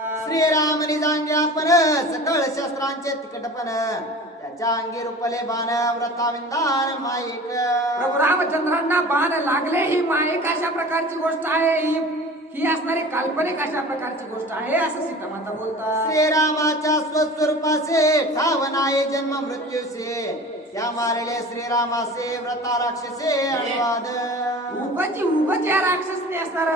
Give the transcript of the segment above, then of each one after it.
श्रीराम निजांग्यापन सकळ शस्त्रांचे तिकटपण त्याच्या अंगी रुपले बाण व्रताविंदान माईक. प्रभू रामचंद्रांना बाण लागले ही माईक अशा प्रकारची गोष्ट आहे. ही असणारी काल्पनिक अशा प्रकारची गोष्ट आहे असं सीतामाता बोलतात. श्रीरामाच्या स्वस्वरूपाचे ठाव नाही जन्म मृत्यूचे त्या मारले श्रीरामासे व्रता राक्षसे अनुवाद. उगाच या राक्षसने असणार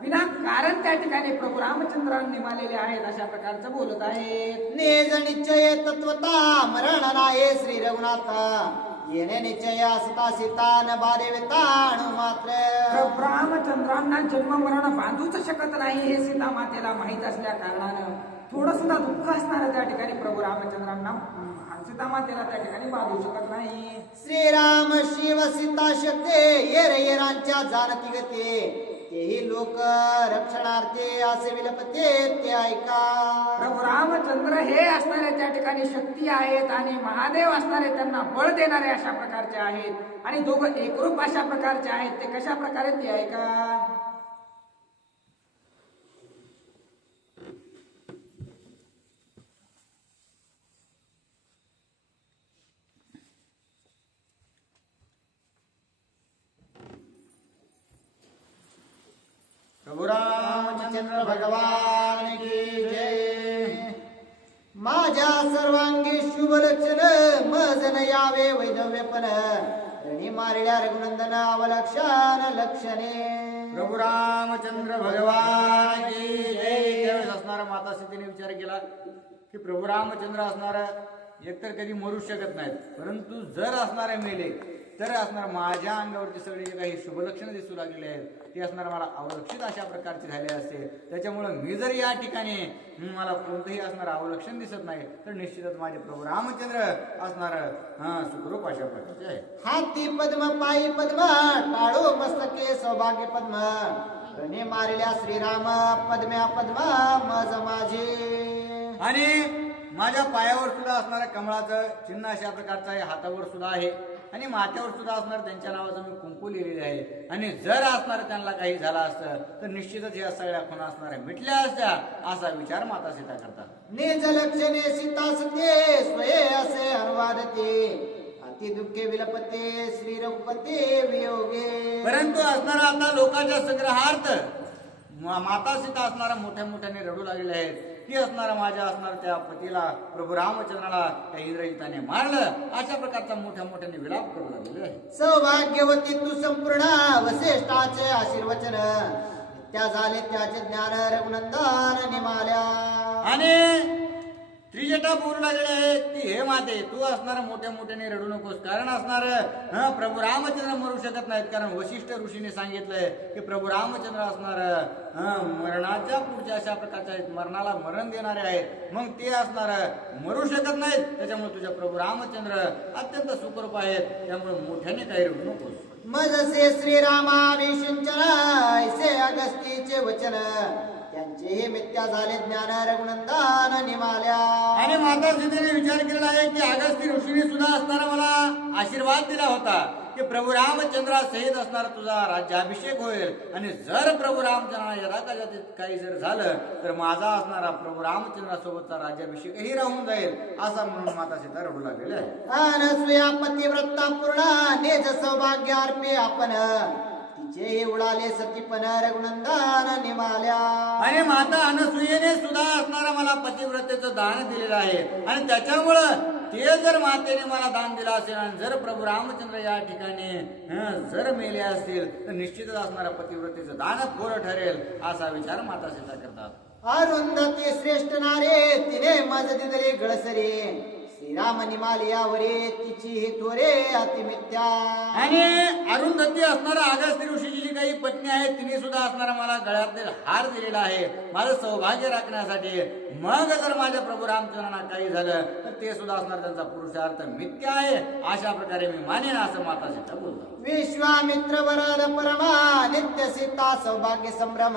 विनाकारण त्या ठिकाणी प्रभू रामचंद्रांनी मारलेले आहेत अशा प्रकारचं बोलत आहेत. निज निश्चय तत्वता मरण नाही श्री रघुनाथा येणे निश्चय असता सीता न बाधेविता अणु मात्र. प्रभू रामचंद्रांना जन्म मरण बांधूच शकत नाही हे सीता मातेला माहीत असल्या कारणानं थोडं सुद्धा दुःख असणार त्या ठिकाणी प्रभू रामचंद्रांना सीता मातेला त्या ठिकाणी बांधू शकत नाही. श्रीराम शिव सीता शक्ते येर येरांच्या जानती गते तेही लोक रक्षणार्थे असे विलपते ते ऐका. प्रभू रामचंद्र हे असणारे त्या ठिकाणी शक्ती आहेत आणि महादेव असणारे त्यांना बळ देणारे अशा प्रकारचे आहेत आणि दोघं एकरूप अशा प्रकारचे आहेत. ते कशा प्रकारे ते ऐका. प्रभु रामचंद्र भगवान की जय. माझ्या सर्वांगी शुभ लक्षण मजन यावे वैधव्यपण रणी मारल्या रघुनंदन अवलक्षण लक्षणे. प्रभू रामचंद्र भगवान की जय. त्यावेळेस असणारा माता सीतेने विचार केला की प्रभू रामचंद्र असणारा एकतर कधी मरू शकत नाहीत, परंतु जर असणारे मेले तर असणार माझ्या अंगावरती सगळे जे काही शुभलक्षणं दिसू लागलेले आहेत ते असणार मला अवलक्षित अशा प्रकारचे झाले असते. त्याच्यामुळं मी जर या ठिकाणी मला कोणतंही असणार अवलक्षण दिसत नाही तर निश्चितच माझे प्रभू रामचंद्र असणार सुखरूप अशा प्रकारचे आहे. हाती पद्म पायी पद्म टाळो मस्तके सौभाग्य पद्म रणे मारल्या श्रीराम पद्म्या पद्म मज माझे. आणि माझ्या पायावर सुद्धा असणाऱ्या कमळाचं चिन्ह अशा प्रकारचं आहे, हातावर सुद्धा आहे आणि माथ्यावर सुद्धा असणार त्यांच्या नावाचं मी कुंकू लिहिलेले आहे. आणि जर असणार त्यांना काही झालं असतं तर निश्चितच या सगळ्या खुणा असणाऱ्या मिटल्या असत्या असा विचार माता सीता करतात. निज लक्षणे सीता सत्ये स्वये असे अनुवादते अति दुःखे विलपते श्री रघुपते वियोगे. परंतु असणारा आता लोकांच्या संग्रहार्थ माता सीता असणारा मोठ्या मोठ्याने रडू लागलेले आहेत की असणारा माझ्या असणार त्या पतीला प्रभू रामचंद्राला त्या इंद्रजिताने मारलं अशा प्रकारचा मोठ्या मोठ्याने विलाप करू लागलेले आहे. सौभाग्यवती तू संपूर्ण वसिष्ठाचे आशीर्वचन त्या झाले त्याचे ज्ञान रघुनंदन निमाल्या. आणि त्रिजटा बोलू लागले आहेत की हे माते तू असणार मोठ्या मोठ्याने रडू नकोस, कारण असणार प्रभू रामचंद्र मरू शकत नाहीत, कारण वशिष्ठ ऋषीने सांगितलंय की प्रभू रामचंद्र असणार मरणाच्या पुढच्या अशा प्रकारच्या आहेत, मरणाला मरण देणारे आहेत, मग ते असणार मरू शकत नाहीत. त्याच्यामुळे तुझ्या प्रभू रामचंद्र अत्यंत सुखरूप आहेत, त्यामुळे मोठ्याने काही रडू नकोस. मजसे श्रीरामाभिषिंचन ऐसे अगस्तीचे वचन त्यांचे हे मिथ्या झाले ज्ञान रघुनंदन निमाल्या. आणि माता सीतेने विचार केलेला आहे की अगस्ती ऋषीने सुद्धा असणारा मला आशीर्वाद दिला होता की प्रभू रामचंद्रा सहित असणारा तुझा राज्याभिषेक होईल आणि जर प्रभू रामचंद्रा यदाकदाचित काही जर झालं तर माझा असणारा प्रभू रामचंद्रासोबतचा राज्याभिषेकही राहून जाईल असा म्हणून माता सीता रडू लागलेले आहे. अनसुया पतिव्रता पूर्ण निज सौभाग्य अर्पे आपण तिचे उडाले सतीपन रघुनंदन निमाल्या. आणि माता अनसुयेने सुद्धा असणारा मला पतिव्रतेचं दान दिलेलं आहे आणि त्याच्यामुळं ते जर मातेने मला दान दिलं असेल आणि जर प्रभू रामचंद्र या ठिकाणी जर मेले असतील तर निश्चितच असणारा पतिव्रतेचं दान पोर ठरेल असा विचार माता सीता करतात. अरुंधती श्रेष्ठ नारे तिने मज दिदले गळसरे श्रीराम निमालियावरे तिची हे थोरे अतिमित्या. आणि अरुंधती असणारा अगस्त्य ऋषीची जी काही पत्नी आहे तिने सुद्धा असणारा मला गळ्यातील हार दिलेला आहे माझं सौभाग्य राखण्यासाठी. मग जर माझ्या प्रभू रामचंद्रांना काही झालं तर ते सुद्धा असणार त्यांचा पुरुषार्थ मिथ्या आहे अशा प्रकारे मी मानेन असं माता सीता बोलतात. विश्वामित्र वरद परमा नित्य सीता सौभाग्य संभ्रम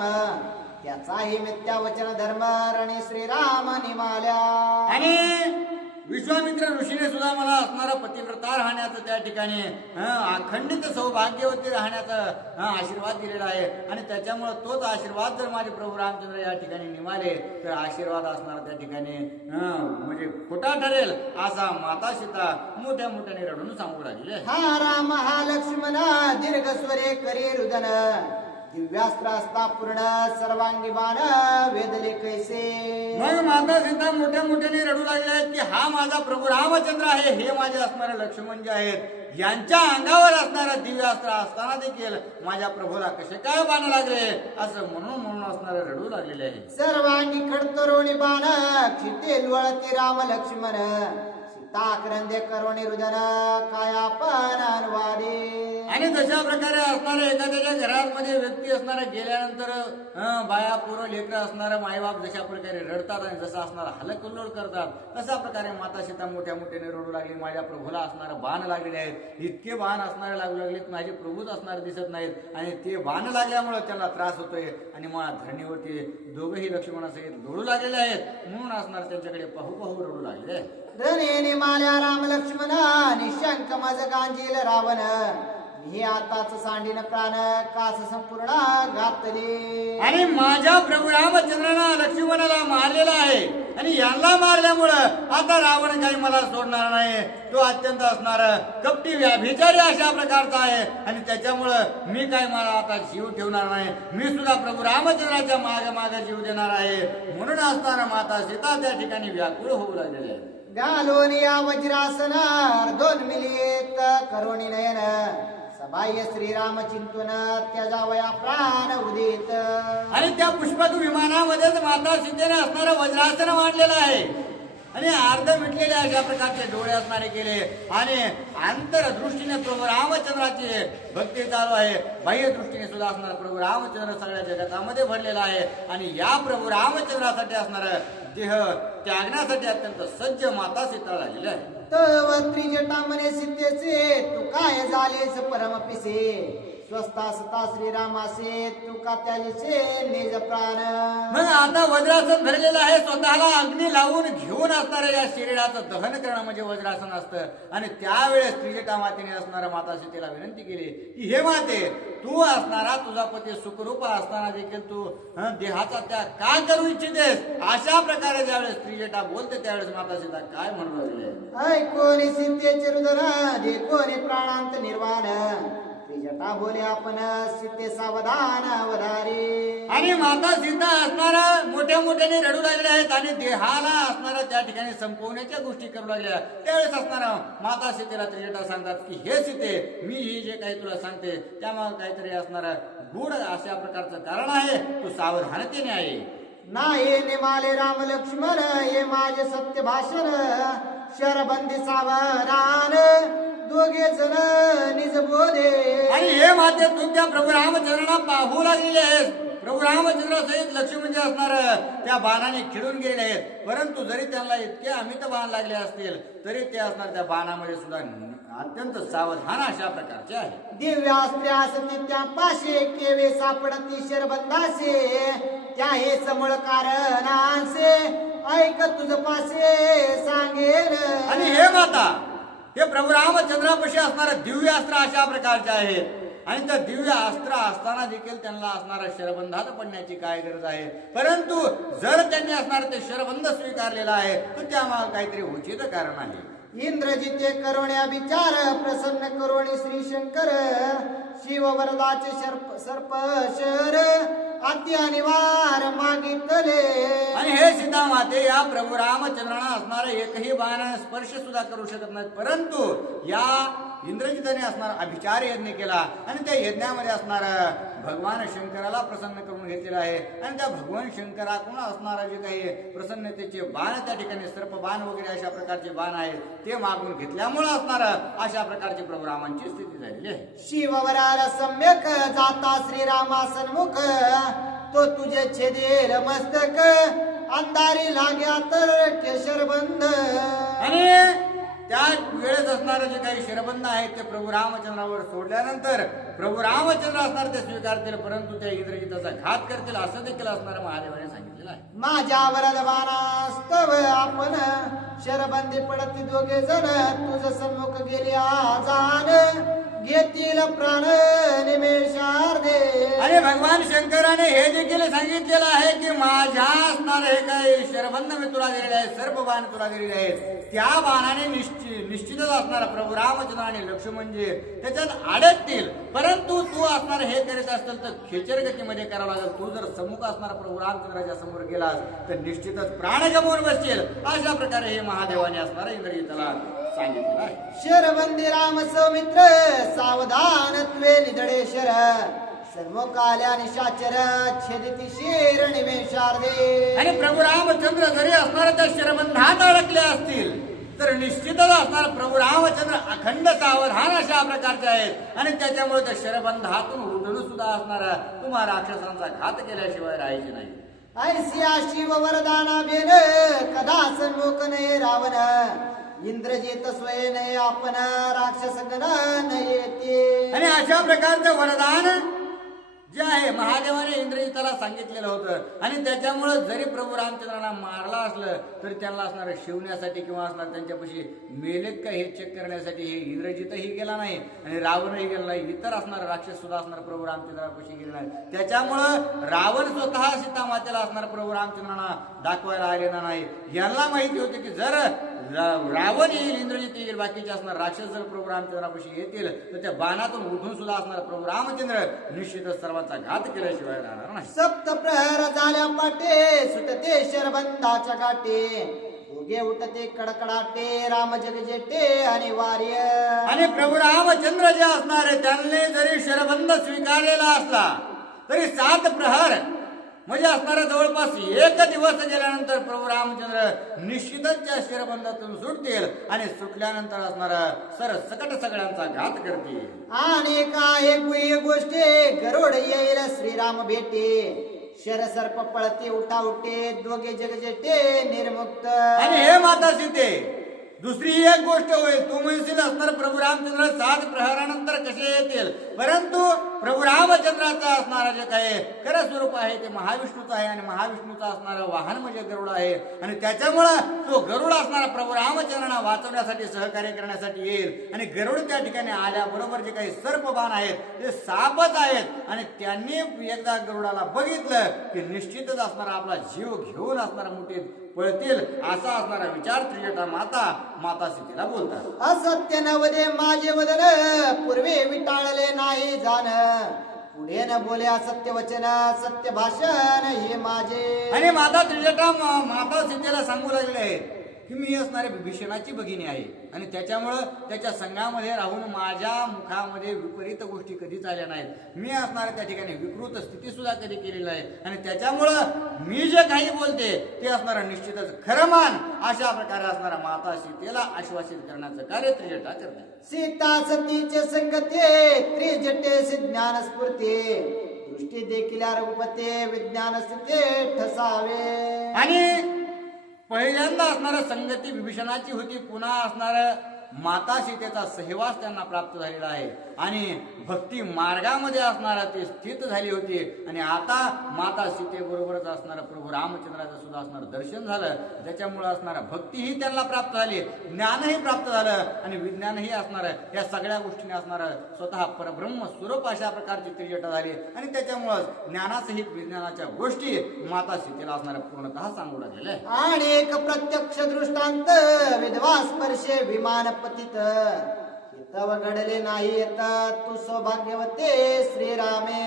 त्याचाही मिथ्या वचन धर्म रणी श्रीराम निमाल्या. आणि विश्वामित्र ऋषीने सुद्धा मला असणारा पतिव्रता राहण्याचं त्या ठिकाणी अखंडित सौभाग्यवती राहण्याचा आशीर्वाद दिलेला आहे. आणि त्याच्यामुळे तोच आशीर्वाद जर माझे प्रभू रामचंद्र या ठिकाणी निघाले तर आशीर्वाद असणारा त्या ठिकाणी म्हणजे खोटा ठरेल असा माता सीता मोठ्या मोठ्याने रडून सांगू लागले. हा राम हा लक्ष्मण दीर्घ स्वरे करी रुदन दिव्यास्त्र असता पूर्ण सर्वांगी बाण वेदले कैसे. मग माता सीता मोठ्या मोठ्याने रडू लागले आहेत की हा माझा प्रभू रामचंद्र आहे, हे माझे असणारे लक्ष्मण जे आहेत यांच्या अंगावर असणारा दिव्यास्त्र असताना देखील माझ्या प्रभूला कसे काय बाण लागले असं म्हणून असणारे रडू लागलेले आहे. सर्वांगी खडतरोणी बाण क्षिते वळते राम लक्ष्मण सीताक्रंदे करोणी रुदन काय आपण अनुवादे. आणि तशा प्रकारे असणाऱ्या एखाद्याच्या घरामध्ये व्यक्ती असणाऱ्या गेल्यानंतर बाया पोरं लेकरं असणारं मायबाप जशा प्रकारे रडतात आणि जसा असणारा हलकल्लोळ करतात तशा प्रकारे माता सीता मोठ्या मोठ्याने रडू लागली. माझ्या प्रभूला असणारं बाण लागलेले आहेत, इतके बाण असणारे लागू लागलेत माझे प्रभूच असणारे दिसत नाहीत आणि ते बाण लागल्यामुळे त्यांना त्रास होतोय आणि मग धरणीवरती दोघंही लक्ष्मणासहित लोळू लागलेले आहेत म्हणून असणार त्यांच्याकडे पाहू रडू लागले. धनेने माल्या राम लक्ष्मण निशंक मज गांजील रावण हे आताच सांडीन प्राण कास संपूर्ण घातले. आणि माझ्या प्रभू रामचंद्रानं लक्ष्मणाला मारलेला आहे आणि यांना मारल्यामुळं आता रावण काही मला सोडणार नाही. तो अत्यंत असणार कपटी व्याभिचारी अशा प्रकारचा आहे आणि त्याच्यामुळं मी काय मला आता जीव ठेवणार नाही. मी सुद्धा प्रभू रामचंद्राच्या मागे जीव देणार आहे म्हणून असणारा माता सीता त्या ठिकाणी व्याकुळ होऊ लागलेले आहे. घालून या वज्रासनार दोन मिलित करोणी नयन सबाह्य श्रीराम चिंतन त्याचा वया प्राण उदित. आणि त्या पुष्पक विमानामध्येच माता सीतेने असणारं वज्रासन मांडलेलं आहे आणि अर्ध मिटलेले अशा प्रकारचे डोळे असणारे केले आणि आंतरदृष्टीने प्रभू रामचंद्राची भक्ती चालू आहे. बाह्य दृष्टीने सुद्धा असणार प्रभू रामचंद्र सगळ्या जगतामध्ये भरलेला आहे आणि या प्रभू रामचंद्रासाठी असणार देह त्यागण्यासाठी अत्यंत सज्ज माता सीता झालेली आहे. तव त्रिजटा म्हणे सीतेचे तू काय झालेस परम पिसे स्वस्ता सता श्रीरामासे तू का त्याचे निज प्राण. मग आता वज्रासन धरलेलं आहे, स्वतःला अग्नी लावून घेऊन असणाऱ्या या शरीराचं दहन करणं म्हणजे वज्रासन असतं. आणि त्यावेळेस त्रिजटा मातेने असणाऱ्या माता सीतेला विनंती केली की हे माते तू असणारा तुझा पती सुखरूप असताना देखील तू देहाचा त्याग का करू इच्छितेस. अशा प्रकारे ज्यावेळेस त्रिजटा बोलते त्यावेळेस माता सीता काय म्हणू लागले. ऐकोनी सीतेचे रुदन देखोनी प्राणांत निर्वाण त्रिजटा बोले आपण सीते सावधान अवधारी. आणि माता सीता असणारा मोठ्या मोठ्याने रडू लागल्या आहेत आणि देहाला असणारा त्या ठिकाणी संपवण्याच्या गोष्टी करू लागल्या. त्यावेळेस असणारा माता सीतेला त्रिजटा सांगतात की हे सीते मी ही जे काही तुला सांगते त्यामुळे काहीतरी असणारा गूढ अशा प्रकारचं कारण आहे, तू सावधानतेने आहे. नाही निमाले राम लक्ष्मण हे माझे सत्य भाषण शरबंदी सावधान दोघे जण निज बोले. आणि हे माते तू त्या प्रभू रामचंद्रांना पाहू लागलेले आहेस. प्रभू रामचंद्र सहित लक्ष्मण जे असणार त्या बाणाने खिळून गेलेले आहेत, परंतु जरी त्यांना इतके अमित बाण लागले असतील तरी ते असणार त्या बाणामध्ये सुद्धा अत्यंत सावधान अशा प्रकारचे आहे. दिव्यास्त्र्यासती त्या पाशे केवे सापडती शरबंदासे त्या हे समळ कारणासे ऐक तुझ पासे सांगेन. आणि हे माता हे प्रभू रामचंद्रापाशी असणारे दिव्य अस्त्र अशा प्रकारचे आहेत आणि त्या दिव्य अस्त्र असताना देखील त्यांना असणारा शरबंधात पडण्याची काय गरज आहे. परंतु जर त्यांनी असणार ते शरबंध स्वीकारलेला आहे तर त्यामागे काहीतरी उचित कारण आहे. इंद्रजिते करोण्या विचार प्रसन्न करोणी श्री शंकर शिव वरदाचे सर्प शर अत्यानिवार मागितले. आणि हे सीता माते या प्रभू रामचंद्रांना असणारा एकही बाण स्पर्श सुद्धा करू शकत नाहीत, परंतु या इंद्रजिताने असणारा अभिचार यज्ञ केला आणि त्या यज्ञामध्ये असणार भगवान शंकराला प्रसन्न करून घेतलेला आहे. आणि त्या भगवान शंकराकडून असणारा जे काही प्रसन्नतेचे बाण त्या ठिकाणी सर्प बाण वगैरे अशा प्रकारचे बाण आहेत ते मागून घेतल्यामुळे असणार अशा प्रकारची प्रभू रामांची स्थिती झालेली आहे. शिववराला सम्यक जाता श्रीरामा सन्मुख तो तुझे छेदेल मस्तक अंधारी लाग्या तर शरबंध. आणि त्या वेळेस असणारे जे काही शरबंध आहेत ते प्रभू रामचंद्रावर सोडल्यानंतर प्रभू रामचंद्र असणार ते स्वीकारतील, परंतु त्या इंद्रजिताचा घात करतील असं देखील असणाऱ्या महादेवाने सांगितलं. सांगितलेलं आहे. माझ्या वरदबाणास्तव आपण शरबंदी पडती दोघे जण तुझ सन्मुख गेले आजान घेतील प्राण निमेषार्धे. आणि भगवान शंकराने हे देखील सांगितलेलं आहे की माझ्या असणार हे काय शरबंद मी तुला दिलेले आहे, सर्प बाण तुला दिलेले आहेत, त्या बाणाने निश्चितच असणार प्रभू रामचंद्र आणि लक्ष्मणजी त्याच्यात अडकतील. परंतु तू असणार हे करीत असतील तर खेचर गतीमध्ये करावं लागेल. तू जर सम्मुख असणार प्रभू रामचंद्राच्या समोर गेलास तर निश्चितच प्राण गमवून बसतील. अशा प्रकारे हे महादेवाने असणार इंद्रजिताला सांगितलेलं आहे. शरबंदी राम सौमित्र सावधान त्वे निधडेश्वर सन्मुख आल्या निशाचर छेदिती शेर निमेषार्धे. आणि प्रभू रामचंद्र जरी असणार त्या शरबंधात अडकले असतील तर निश्चितच असणार प्रभू रामचंद्र अखंड सावधान अशा प्रकारचे आहेत. आणि त्याच्यामुळे त्या शरबंधातून उठून सुद्धा असणारा तुम्हा राक्षसांचा घात केल्याशिवाय राहायचे नाही. ऐसिया शिव वरदाना बेन कदा सन्मुख नये रावण इंद्रजित स्वयं आपण राक्षस गण येते. आणि अशा प्रकारचं वरदान जे आहे महादेवाने इंद्रजिताला सांगितलेलं होतं. आणि त्याच्यामुळे जरी प्रभू रामचंद्रांना मारला असलं तरी त्यांना असणार शिवण्यासाठी किंवा असणार त्यांच्यापाशी मेलेत का हे चेक करण्यासाठी हे इंद्रजितही गेला नाही आणि रावणही गेला नाही. इतर असणार राक्षस सुद्धा असणार प्रभू रामचंद्रापाशी गेले नाही. त्याच्यामुळं रावण स्वतः सीता मातेला असणार प्रभू रामचंद्रांना दाखवायला आलेला नाही. यांना माहिती होते की जर रावण येईल, इंद्रजित येईल, बाकीचे असणार राक्षस जर प्रभू रामचंद्रापाशी येतील तर त्या बाणातून उठून सुद्धा असणार प्रभू रामचंद्र निश्चितच सर्वांचा घात केल्याशिवाय राहणार नाही. सप्त प्रहर झाल्या पाटे सुटते शरबंदाच्या गाटे उगे उठते कडकडाटे राम जगजेटे अनिवार्य. आणि प्रभू रामचंद्र जे असणार आहे त्यांनी जरी शरबंद स्वीकारलेला असला तरी 7 प्रहर म्हणजे असणारा जवळपास 1 दिवस गेल्यानंतर प्रभू रामचंद्र निश्चितच त्या शिरबंधातून सुटतील आणि सुटल्यानंतर असणारा सरसकट सगळ्यांचा घात करतील. आणि काय गुह्य गोष्टी गरुड येईल श्रीराम भेटे शरसर्प पळते उठा उठे दोघे जगजेटे निर्मुक्त. आणि हे माता सीते दुसरी एक गोष्ट होईल. तू म्हणशील असणार प्रभू रामचंद्र 7 प्रहरानंतर कसे येतील, परंतु प्रभू रामचंद्राचा असणारा जे काही खरं स्वरूप आहे ते महाविष्णूचं आहे आणि महाविष्णूचा असणारा वाहन म्हणजे गरुड आहे. आणि त्याच्यामुळं तो गरुड असणारा प्रभू रामचंद्रांना वाचवण्यासाठी सहकार्य करण्यासाठी येईल. आणि गरुड त्या ठिकाणी आल्याबरोबर जे काही सर्पबाण आहेत ते सापच आहेत. आणि त्यांनी एकदा गरुडाला बघितलं की निश्चितच असणारा आपला जीव घेऊन असणारा मुठीत पळतील असा असणारा विचार त्रिजटा माता सीतेला बोलतात. असत्य नवदे माझे वदन पूर्वी विटाळले नाही जाण पुढे न बोले असत्य वचन सत्य भाषण हे माझे. आणि माता त्रिजटा माता सीतेला सांगू लागले आहेत की मी असणारे विभीषणाची भगिनी आहे आणि त्याच्यामुळं त्याच्या संघामध्ये राहून माझ्या मुखामध्ये विपरीत गोष्टी कधीच आल्या नाहीत. मी असणारे त्या ठिकाणी विकृत स्थिती सुद्धा कधी केलेली आहे आणि त्याच्यामुळं मी जे काही बोलते ते असणारं निश्चितच खरं मान अशा प्रकारे असणारा माता सीतेला आश्वासित करण्याचं कार्य त्रिजटा करते. सीता सतीचे संगते त्रिजटे ज्ञान स्फूर्ती दृष्टी देखील रघुपते विज्ञान स्थिते ठसावे. आणि पहिल्यांदा असणारं संगती विभीषणाची होती, पुन्हा असणारं माता सीतेचा सहवास त्यांना प्राप्त झालेला आहे आणि भक्ती मार्गामध्ये असणारा ते स्थित झाली होती. आणि आता माता सीतेबरोबरच असणारं प्रभू रामचंद्राचं सुद्धा असणारं दर्शन झालं, ज्याच्यामुळे असणारा भक्तीही त्यांना प्राप्त झाली, ज्ञानही प्राप्त झालं आणि विज्ञानही असणारं या सगळ्या गोष्टीने असणारं स्वतः परब्रह्म स्वरूप अशा प्रकारची त्रिजटा झाली. आणि त्याच्यामुळेच ज्ञानासहित विज्ञानाच्या गोष्टी माता सीतेला असणाऱ्या पूर्णतः सांगू लागलेल्या आहे. आणि एक प्रत्यक्ष दृष्टांत विधवा स्पर्शे विमान पतित तव घडले नाही येत तू सौभाग्यवते श्रीरामे.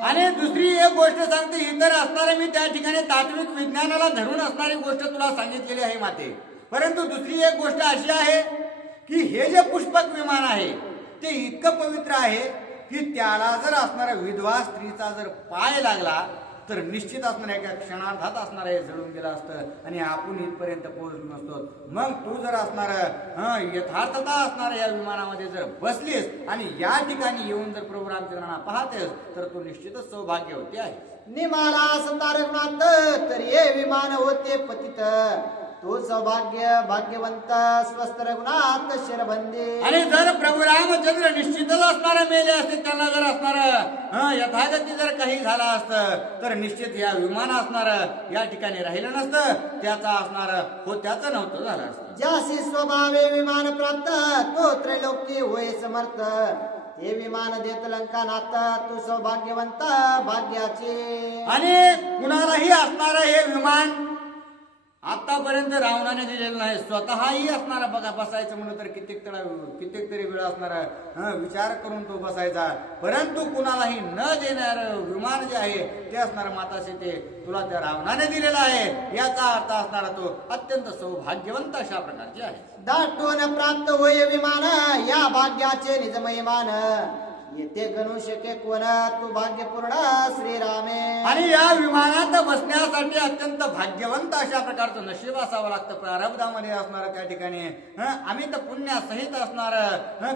आणि दुसरी एक गोष्ट सांगते, इतर असणारे मी त्या ठिकाणी तात्विक विज्ञानाला धरून असणारी गोष्ट तुला सांगितलेली आहे माते. परंतु दुसरी एक गोष्ट अशी आहे की हे जे पुष्पक विमान आहे ते इतकं पवित्र आहे की त्याला जर असणाऱ्या विधवा स्त्रीचा जर पाय लागला तर निश्चित असणाऱ्या एका क्षणार्धात असणार हे जळून गेलं असतं आणि आपण इथपर्यंत पोहोचलो नसतो. मग तू जर असणार यथार्थता असणाऱ्या या विमानामध्ये जर बसलीस आणि या ठिकाणी येऊन जर प्रभू रामचंद्रांना पाहतेस तर तू निश्चितच सौभाग्यवती आहे. निमाला तारणात तर ये विमान होते पतित तू सौभाग्य भाग्यवंत स्वस्त रघुनाथ शिरबंदी. आणि जर प्रभू रामचंद्र निश्चितच असणारे मेले असते, त्यांना जर असणार यथागती जर काही झालं असतं तर निश्चित या विमान असणार या ठिकाणी राहिलं नसतं, त्याचा असणार त्याचं नव्हतं झालं असतं. ज्यासी स्वभावे विमान प्राप्त तो त्रैलोक्य होय समर्थ. हे विमान देत लंका नाथ तू सौभाग्यवंत भाग्याचे. आणि कुणालाही असणार हे विमान आतापर्यंत रावणाने दिलेलं नाही, स्वतःही असणारा बघा. बसायचं म्हणलं तर कित्येक तरी वेळ असणारा विचार करून तो बसायचा, परंतु कुणालाही न देणार विमान जे आहे ते असणार माता सीते तुला त्या रावणाने दिलेला आहे. याचा अर्थ असणारा तो अत्यंत सौभाग्यवंत अशा प्रकारचे आहे. दाटून प्राप्त होय विमान या भाग्याचे निजमयमान. येथे गणू शके कोण तू भाग्यपूर्ण श्रीरामे. आणि या विमानात बसण्यासाठी अत्यंत भाग्यवंत अशा प्रकारचं नशीब असावं लागतं. प्रारब्धामध्ये असणार त्या ठिकाणी अमित पुण्यासहित असणार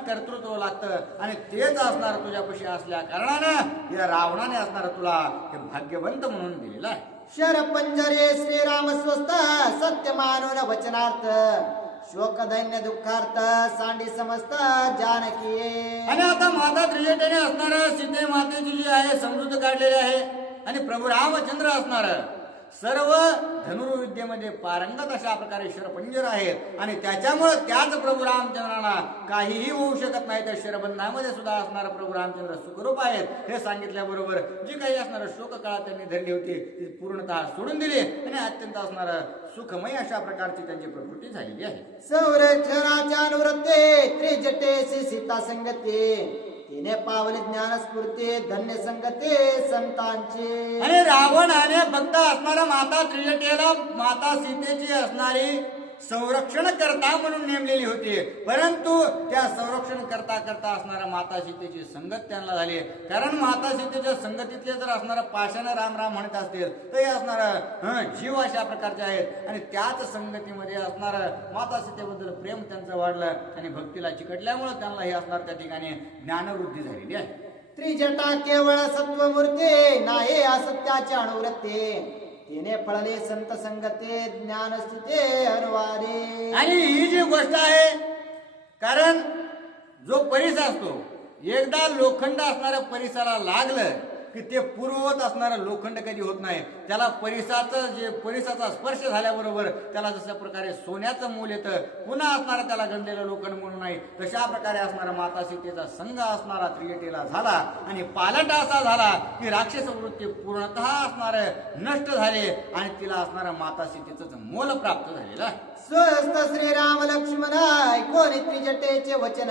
कर्तृत्व लागतं आणि तेच असणार तुझ्यापाशी असल्या कारणानं या रावणाने असणार तुला हे भाग्यवंत म्हणून दिलेलं आहे. शरपंजरे श्रीराम स्वस्त सत्य मानून वचनार्थ. शोक दैन्य दुःखार्थ सांडी समस्त जानकी. आणि आता माता त्रिजटेने असणार सीते मातेची जी आहे समृद्ध काढलेली आहे आणि प्रभू रामचंद्र असणार सर्व धनुर्विद्येमध्ये पारंगत अशा प्रकारे शरपंजर आहेत आणि त्याच्यामुळे त्याच प्रभू रामचंद्राला काहीही होऊ शकत नाही. त्या शरबंधामध्ये सुद्धा असणार प्रभू रामचंद्र सुखरूप आहेत हे सांगितल्याबरोबर जी काही असणार शोक काळात त्यांनी धरली होती ती पूर्णतः सोडून दिली आणि अत्यंत असणार सुखमय अशा प्रकारची त्यांची प्रकृती झालेली आहे. संरक्षणाच्या अनुवृत्ते त्रिजटेसी सीता संगती. तिने पावले ज्ञान स्फूर्ती धन्य संगते संतांची. आणि रावणाने फक्त असणारा माता त्रिजटेला माता सीतेची असणारी संरक्षण करता म्हणून नेमलेली होती, परंतु त्या संरक्षण करता करता असणाऱ्या माता सीतेची संगत त्यांना झाली. कारण माता सीतेच्या संगतीतले जर असणारा पाशाने राम राम म्हणत असतील तर हे असणार जीव अशा प्रकारचे आहेत आणि त्याच संगतीमध्ये असणार माता सीतेबद्दल प्रेम त्यांचं वाढलं आणि भक्तीला चिकटल्यामुळे त्यांना हे असणार त्या ठिकाणी ज्ञानवृद्धी झालेली आहे. त्रिजटा केवळ सत्वमूर्ती नाही असत्याची अनुवृत्ती. तिने फळले संत संगते ज्ञान स्थिते अनुवादे. आणि ही जी गोष्ट आहे, कारण जो परिस असतो एकदा लोखंड असणाऱ्या परिसाला लागलं की ते पूर्ववत असणारं लोखंड कधी होत नाही. त्याला परिसाचा स्पर्श झाल्याबरोबर त्याला जशा प्रकारे सोन्याचं मूल येतं, पुन्हा असणारा त्याला गंजलेलं लोखंड म्हणून नाही, तशा प्रकारे असणारा माता सीतेचा संघ असणारा त्रिजटेला झाला आणि पालट असा झाला की राक्षस वृत्ती पूर्णतः असणार नष्ट झाले आणि तिला असणारा माता सीतेचं मोल प्राप्त झालेलं आहे. स्वस्त श्रीराम लक्ष्मण ऐकोनी त्रिजटेचे वचन.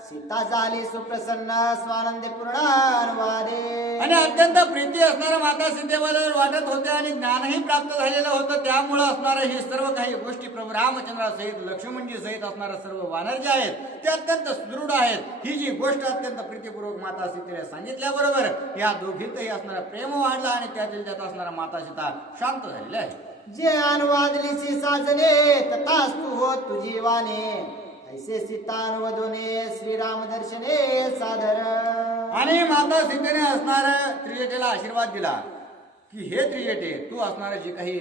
सीता झाली सुप्रसन्न स्वानंदी पूर्ण अनुवादे. आणि अत्यंत प्रीती असणाऱ्या माता सीतेबद्दल वाटत होते आणि ज्ञानही प्राप्त झालेलं होतं. त्यामुळं असणारं हे सर्व काही गोष्टी प्रभू रामचंद्रासहित लक्ष्मणजी सहित असणारे सर्व वानर जे आहेत ते अत्यंत सुदृढ आहेत. ही जी गोष्ट अत्यंत प्रीतीपूर्वक माता सीतेला सांगितल्याबरोबर या दोघींतही असणारा प्रेम वाढला आणि त्यातील त्यात असणारा माता सीता शांत झालेल्या आहे. जे अनुवादलीची साजने तथास्तु हो तुझी वाणे. ऐसे सीतानुवदोने श्रीराम दर्शने सादर. आणि माता सीतेने असणार त्रिजटेला आशीर्वाद दिला की हे त्रिजटे तू असणार जे काही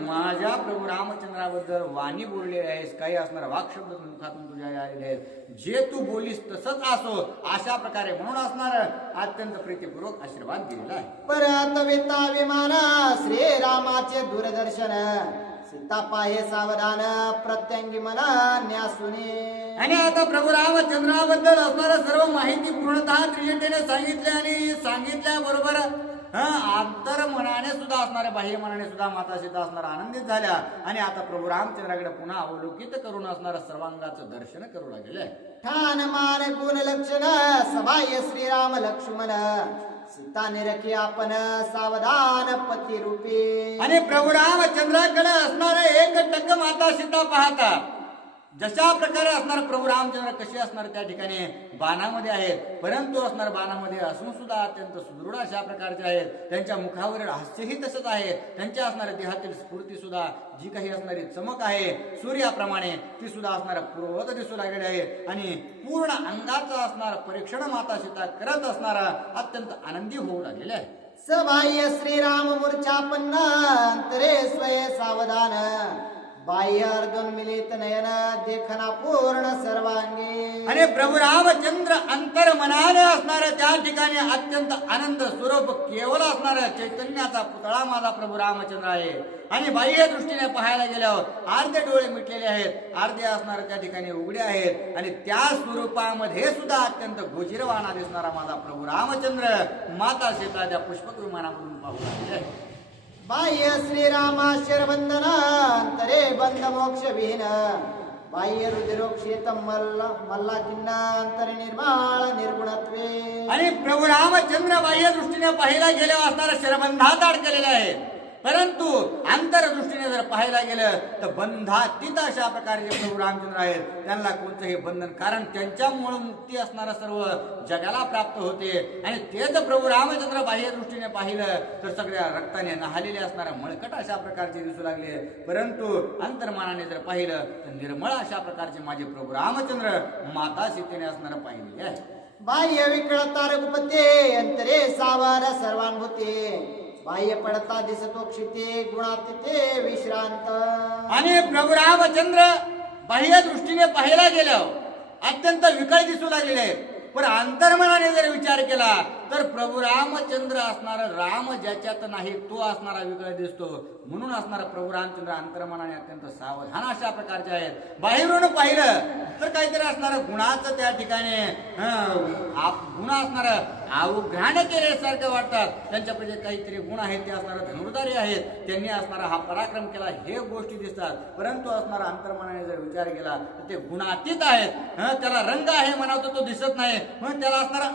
माझ्या प्रभू रामचंद्राबद्दल वाणी बोलले आहेस, काही असणार वाक्शब्द मुखातून तुझ्या आलेले आहेत, जे तू बोलीस तसंच असो अशा प्रकारे म्हणून असणार अत्यंत प्रीतीपूर्वक आशीर्वाद दिलेला आहे. परत विता विमान श्रीरामाचे दूरदर्शन. सीता पाहे सावधान प्रत्यंगी मना न्यासुने. आणि आता प्रभू रामचंद्राबद्दल असणारा सर्व माहिती पूर्णतः त्रिजटेने सांगितले आणि सांगितल्याबरोबर अंतर मनाने सुद्धा असणाऱ्या बाह्य मनाने सुद्धा माता सीता असणारा आनंदित झाल्या आणि आता प्रभू रामचंद्राकडे पुन्हा अवलोकित करून असणारं सर्वांगाचं दर्शन करू लागले. ठाण मान गुण लक्षण सबाह्य श्रीराम लक्ष्मण. सीता निरखी आपण सावधान पती रूपी. आणि प्रभू रामचंद्राकडे असणारे एक टक्क माता सीता पाहतात. जशा प्रकारे असणार प्रभू रामचंद्र कसे असणार त्या ठिकाणी बाणामध्ये आहेत, परंतु असणार बाणामध्ये असून सुद्धा अत्यंत सुदृढ अशा प्रकारचे आहेत. त्यांच्या मुखावरील हास्यही तसंच आहे. त्यांच्या असणाऱ्या देहातील स्फूर्ती सुद्धा जी काही असणारी चमक आहे सूर्याप्रमाणे ती सुद्धा असणाऱ्या पूर्ववत दिसू लागलेली आहे आणि पूर्ण अंगाचं असणार परीक्षण माता सीता करत असणारा अत्यंत आनंदी होऊ लागलेले आहे. सबाह्य श्रीराम मूर्छापन्न अंतरे स्वये सावधान. बाह्य अर्जुन मिलित नयन देखना पूर्ण सर्वांगी. आणि प्रभू रामचंद्र अंतर मनाने असणाऱ्या त्या ठिकाणी अत्यंत आनंद स्वरूप केवळ असणाऱ्या चैतन्याचा पुतळा माझा प्रभू रामचंद्र आहे. आणि बाह्य दृष्टीने पाहायला गेल्यावर अर्धे डोळे मिटलेले आहेत, अर्धे असणारे त्या ठिकाणी उघडे आहेत. आणि त्या स्वरूपामध्ये सुद्धा अत्यंत गोचरवाना दिसणारा माझा प्रभू रामचंद्र माता सीता त्या पुष्पक विमानामधून पाहू लागले. बाह्य श्रीरामाशर बंधन अंतरे बंध मोक्ष विहीन. बाह्य रुद्रोक्षेत मल्ला किन्ना अंतरे निर्माळ निर्गुणत्वे. आणि प्रभू रामचंद्र बाह्य दृष्टीने पाहायला गेल्यावर असणाऱ्या शरबंधात अडकलेले आहे, परंतु अंतरदृष्टीने जर पाहायला गेलं तर बंधातीत अशा प्रकारे जे प्रभू रामचंद्र आहेत त्यांना कोणतंही बंधन, कारण त्यांच्यामुळे मुक्ती असणारा सर्व जगाला प्राप्त होते. आणि तेच प्रभू रामचंद्र बाह्य दृष्टीने पाहिलं तर सगळ्या रक्ताने नहालेले असणारे मळकट अशा प्रकारचे दिसू लागले, परंतु अंतर्मानाने जर पाहिलं तर निर्मळ अशा प्रकारचे माझे प्रभू रामचंद्र माता सीतेने असणारं पाहिलेले आहे. बाह्य विकळता रघुपते अंतरे सावर सर्वानुभूते. बाह्य पडता दिसतो क्षिते गुणातीते विश्रांत. आणि प्रभू रामचंद्र बाह्य दृष्टीने पाहायला गेल्यावर अत्यंत विकळ दिसू लागलेले आहेत, पण अंतर्मनाने जर विचार केला तर प्रभू रामचंद्र असणारा राम ज्याच्यात नाही तो असणारा विकळ दिसतो. म्हणून असणारा प्रभू रामचंद्र अंतर्मनाने अत्यंत सावधान अशा प्रकारचे आहेत. बाहेरून पाहिलं तर काहीतरी असणारं गुणाचं त्या ठिकाणी गुण असणारं अवघ्राण केल्यासारखं वाटतात. त्यांच्यापैकी काहीतरी गुण आहेत, ते असणारे धनुर्धारी आहेत, त्यांनी असणारा हा पराक्रम केला हे गोष्टी दिसतात. परंतु असणारा अंतर्मनाने जर विचार केला तर ते गुणातीत आहेत. त्याला रंग आहे म्हणावतो तो दिसत नाही, म्हणून त्याला असणारा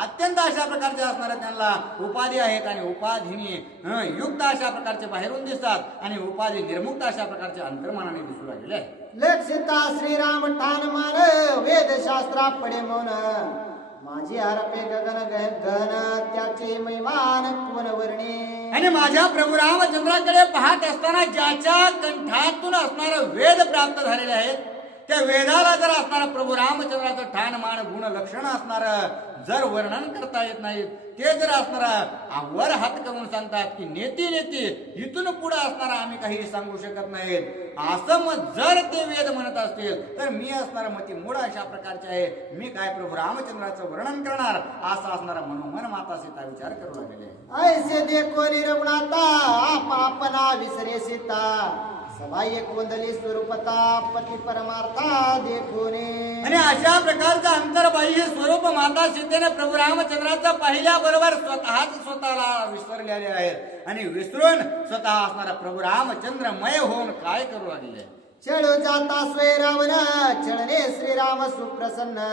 अत्यंत अशा प्रकारचे असणारे त्यांना उपाधी आहेत. आणि उपाधीने युक्त अशा प्रकारचे बाहेरून दिसतात आणि उपाधी निर्मुक्त अशा प्रकारचे अंतर्मनाने दिसू लागले. लक्षिता श्रीराम ठाण मान वेदशास्त्रा पडे मौन. माझी हरपे गगन गहन त्याचे महिमान कोण वर्णी. आणि माझ्या प्रभू रामचंद्राकडे पाहत असताना ज्याच्या कंठातून असणारे वेद प्राप्त झालेले आहेत त्या वेदाला जर असणारा प्रभू रामचंद्राचं ठाण मान गुण लक्षण असणार जर वर्णन करता येत नाहीत, ते जर असणारा वर हात करून सांगतात की नेती नेती इथून पुढे असणारा आम्ही काही सांगू शकत नाहीत, असं मग जर ते वेद म्हणत असतील तर मी असणारा मती मूळ अशा प्रकारचे आहे, मी काय प्रभू रामचंद्राचं वर्णन करणार असा असणारा मनोमन माता सीता विचार करू लागले. ऐसे देखो निर्गुणाता आप आपना विसरे सीता. सबाह्य कोंदली स्वरूपता पती परमार्था देखोने. आणि अशा प्रकारचं अंतर्बाह्य स्वरूप माता सीतेने प्रभू रामचंद्राचं पाहिल्याबरोबर स्वतःला विसरलेले आहेत आणि विसरून स्वतः असणारा प्रभू रामचंद्रमय होऊन काय करू लागले. चढू जाता स्वय रावण चढणे श्रीराम सुप्रसन्न.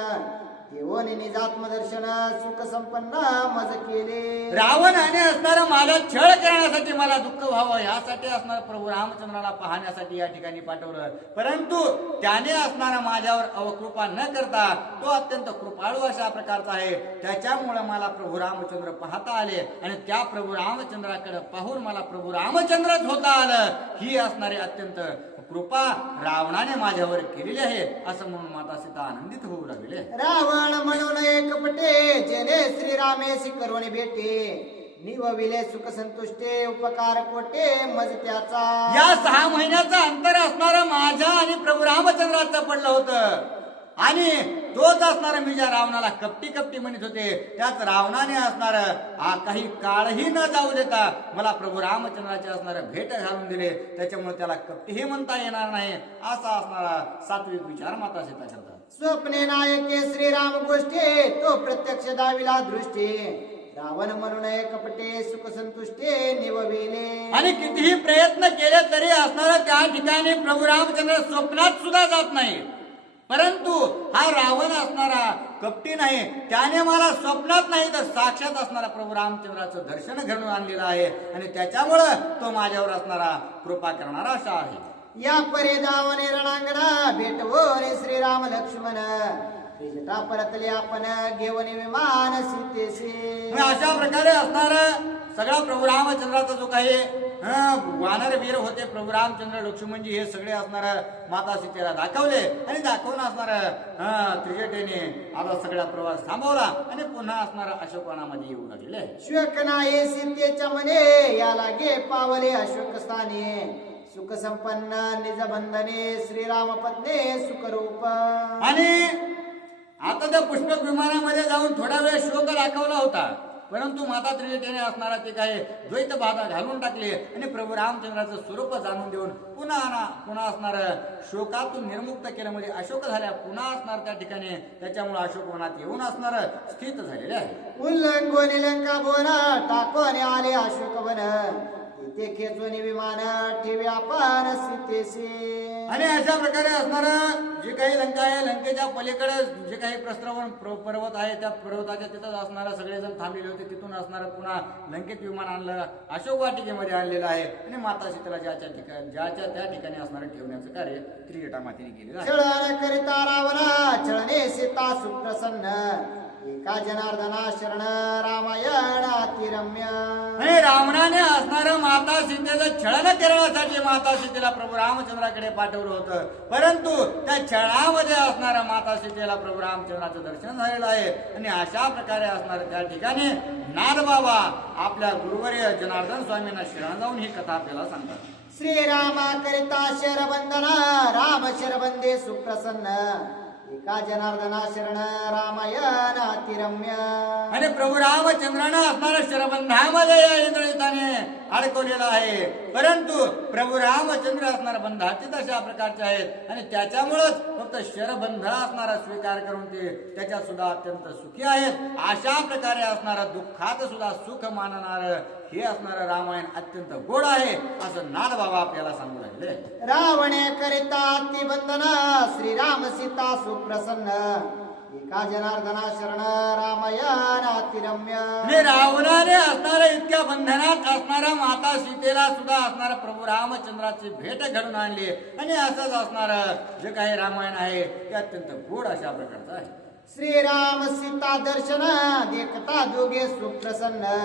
देवोनी निजात्मदर्शन सुख संपन्न मज केले. रावणाने असणारा मला छळ करण्यासाठी मला दुःख व्हावं यासाठी असणारा प्रभू रामचंद्राला पाहण्यासाठी या ठिकाणी पाठवलं, परंतु त्याने असणारा माझ्यावर अवकृपा न करता तो अत्यंत कृपाळू अशा प्रकारचा आहे. त्याच्यामुळे मला प्रभू रामचंद्र पाहता आले आणि त्या प्रभू रामचंद्राकडे पाहून मला प्रभू रामचंद्रच होता आलं. ही असणारी अत्यंत कृपा रावणाने माझ्यावर केलेली आहे असं म्हणून माता सीता आनंदित होऊ लागले. रावण म्हणून एकपटे जेने श्रीरामेशी करुणी भेटे. निवविले सुख संतुष्टे उपकार कोटे मज त्याचा. या 6 महिन्याचं अंतर असणारं माझ्या आणि प्रभू रामचंद्राचं पडलं होतं आणि तोच असणारा मी ज्या रावणाला कपटी कपटी म्हणत होते त्याच रावणाने असणार काही काळही न जाऊ देता मला प्रभू रामचंद्राचे असणारे भेट घालून दिले. त्याच्यामुळे त्याला कपटीही म्हणता येणार नाही असा असणारा सात्विक विचार माता सीता करतात. स्वप्ने नायके श्रीराम गोष्टी तो प्रत्यक्ष दाविला दृष्टी. रावण म्हणून कपटे सुख संतुष्टे निवविले. आणि कितीही प्रयत्न केले तरी असणारा त्या ठिकाणी प्रभू रामचंद्र स्वप्नात सुद्धा जात नाही, परंतु हा रावण असणारा कपटी नाही, त्याने मला स्वप्नात नाही तर साक्षात असणारा प्रभू रामचंद्राचं दर्शन घडून आणलेलं आहे आणि त्याच्यामुळं तो माझ्यावर असणारा कृपा करणारा असा आहे. या परे दावने रणांगणा भेटवोने श्रीराम लक्ष्मण. परतले आपण घेऊन विमान सीतेशी. अशा प्रकारे असणार सगळा प्रभू रामचंद्राचा जो काही वानर वीर होते प्रभू रामचंद्र लक्ष्मणजी हे सगळे असणार माता सीतेला दाखवले आणि दाखवून असणार त्रिजटेने आता सगळा प्रवास थांबवला आणि पुन्हा असणार अशोकवनामध्ये येऊ लागले. श्वेक नाही सीतेच्या मने या लागे पावले अशोक स्थानी. सुख संपन्न निज बंधने श्रीराम पत्ने सुखरूप. आणि आता त्या पुष्पक विमानामध्ये जाऊन थोडा वेळ शोक दाखवला होता, परंतु माता त्रिजटेने असणारा ते काय द्वैत बाधा घालून टाकले आणि प्रभू रामचंद्राचं स्वरूप जाणून देऊन पुन्हा असणार शोकातून निर्मुक्त केलं, म्हणजे अशोक झाल्या पुन्हा असणार त्या ठिकाणी. त्याच्यामुळे अशोक वनात येऊन असणार स्थित झालेले आहे. उल्लंघोनी लंका बोन टाकोने आले अशोक वन ते खेचून विमान ठेवी आपण सीतेशी. आणि अशा प्रकारे असणार जे काही लंका आहे, लंकेच्या पलीकडे जे काही प्रस्रवण पर्वत आहे, त्या पर्वताच्या तिथं असणारा सगळेजण थांबलेले होते. तिथून असणार पुन्हा लंकेत विमान आणलं, अशोक वाटिकेमध्ये आणलेलं आहे आणि माता सीतेला ज्याच्या त्या ठिकाणी असणार ठेवण्याचं कार्य त्रिजटा मातेने केलेलं आहे. छळण करिता रावणा छळणे सीता सुप्रसन्न एका जनार्दना शरण रामायण अतिरम्य. आणि रावणाने असणार माता सीतेचं छळन करण्यासाठी माता सीतेला प्रभू रामचंद्राकडे पाठवलं होतं, परंतु त्या छळामध्ये असणाऱ्या माता सीतेला प्रभू रामचंद्राचं दर्शन झालेलं आहे. आणि अशा प्रकारे असणार त्या ठिकाणी नादबाबा आपल्या गुरुवर्य जनार्दन स्वामींना शरण जाऊन ही कथा आपल्याला सांगतात. श्रीरामा करिता शरबंधना राम शरबंदे सुप्रसन्न एका जनार्दना शरण रामायण अतिरम्य. आणि प्रभू रामचंद्रानं असणाऱ्या शरबंधामध्ये या इंद्रजिताने अडकवलेला आहे, परंतु प्रभू रामचंद्र असणाऱ्या बंधातीत अशा प्रकारचे आहेत आणि त्याच्यामुळेच फक्त शरबंध असणारा स्वीकार करून ते त्याच्यात सुद्धा अत्यंत सुखी आहेत. अशा प्रकारे असणारा दुःखात सुद्धा सुख मानणार हे असणारं रामायण अत्यंत गोड आहे, असं नादबाबा आपल्याला सांगू लागले. रावणे करिता अतिबंधना श्रीराम सीता सुप्रसन्न एका जनार्दना शरण रामायण अतिरम्य. आणि रावणाने असणाऱ्या इतक्या बंधनात असणाऱ्या माता सीतेला सुद्धा असणारा प्रभू रामचंद्राची भेट घडून आणली आणि असंच असणार जे काही रामायण आहे ते अत्यंत गोड अशा प्रकारचं आहे. श्रीराम सीता दर्शन देखता दोघे सुप्रसन्न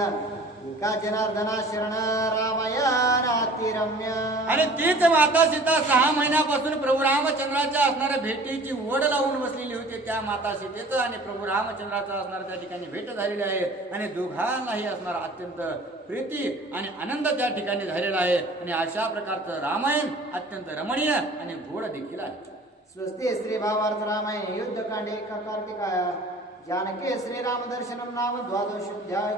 एका जनार्दना शरण रामायण अतिरम्य. आणि तीच माता सीता 6 महिन्यापासून प्रभू रामचंद्राच्या असणाऱ्या भेटीची ओढ लावून बसलेली होती. त्या माता सीतेचं आणि प्रभू रामचंद्राचं असणारं त्या ठिकाणी भेट झालेली आहे आणि दोघांनाही असणारा अत्यंत प्रीती आणि आनंद त्या ठिकाणी झालेला आहे. आणि अशा प्रकारचं रामायण अत्यंत रमणीय आणि गोड देखील आहे. स्वस्ति श्री भावार्थ रामायण युद्धकांडे कार्तिकाय जानकी श्रीराम दर्शनम नाम द्वादशोऽध्याय.